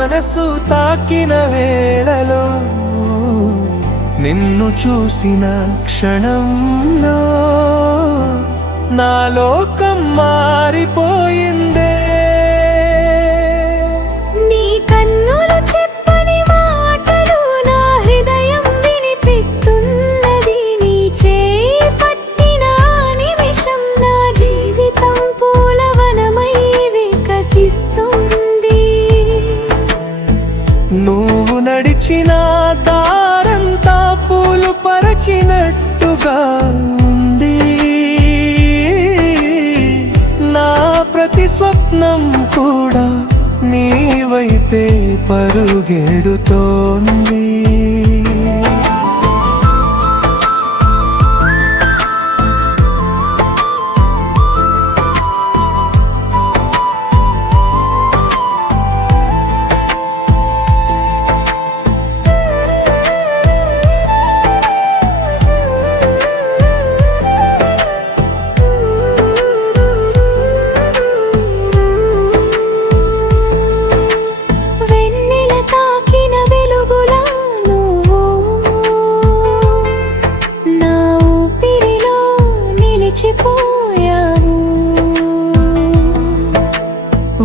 మనసు తాకిన వేళలో నిన్ను చూసిన క్షణంలో నా లోకం మారిపోయిందే. నీ కన్నులు చెప్పని మాటలు నా హృదయం వినిపిస్తున్నది. నీ చేయి పట్టిన నిమిషం నా జీవితం పూలవనమై వికసిస్తుంది. నువ్వు నడిచిన దారంతా పూలు పరచినట్టుగా ఉంది. నా ప్రతి స్వప్నం కూడా నీ వైపే పరుగెడుతోంది.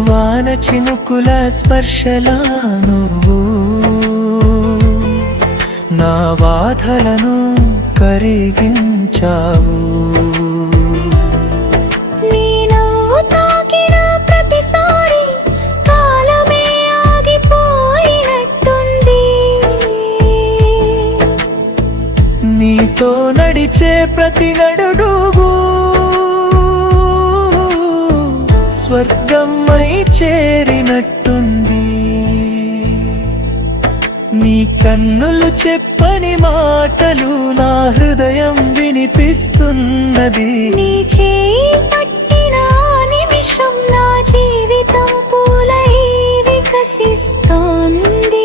వాన చినుకుల స్పర్శలా నువ్వు నా బాధలను కరిగించావు. నీ నవ్వు తాకిన ప్రతిసారి కాలమే ఆగిపోయినట్టుంది. నీతో నడిచే ప్రతి నడుగు స్వర్గమై చేరినట్టుంది. నీ కన్నులు చెప్పని మాటలు నా హృదయం వినిపిస్తున్నది. నీ చేయి పట్టిన నిమిషం నా జీవితం పూలై వికసిస్తోంది.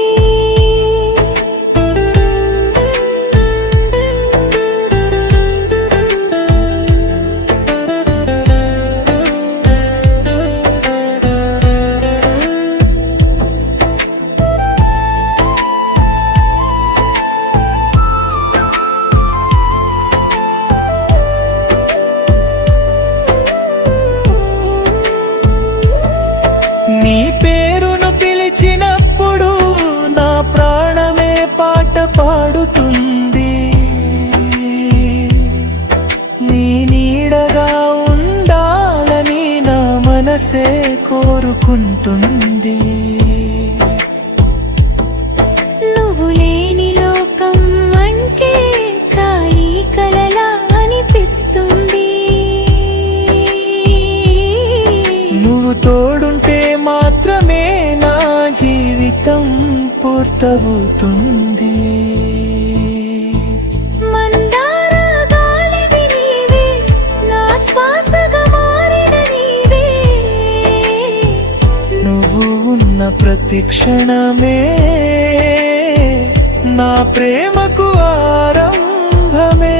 నీ పేరును పిలిచినప్పుడు నా ప్రాణమే పాట పాడుతుంది. నీ నీడగా ఉండాలని నా మనసే కోరుకుంటుంది. నువ్వు లేని లోకం అంటే ఖాళీ కలలా అనిపిస్తుంది. నువ్వు తోడుంటే మాత్రమే నా జీవితం పూర్తవుతుంది. మందార గాలివి నీవే, నా శ్వాసగా మారిన నీవే. నువ్వు ఉన్న ప్రతి క్షణమే నా ప్రేమకు ఆరంభమే.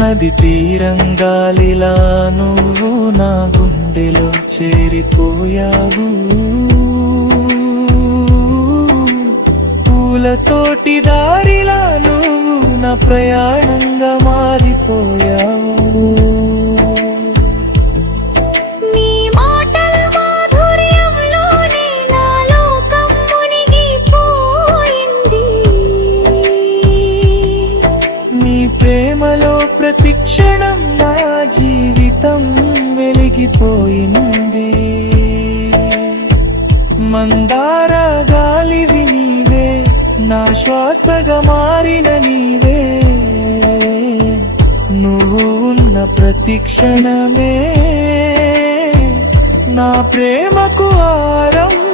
నది తీరంగాలిలా నువ్వు నా గుండెలో చేరిపోయావు. పూలతోటి దారిలా నువ్వు నా ప్రయాణంగా మారిపోయావు. నీ మాటల మాధుర్యంలోనే నా లోకం మునిగిపోయింది. నీ ప్రేమలో ప్రతి క్షణం నా జీవితం వెలిగిపోయింది. మందార గాలివి నీవే, నా శ్వాసగా మారిన నీవే. నువ్వు ఉన్న ప్రతి క్షణమే నా ప్రేమకు ఆరంభం.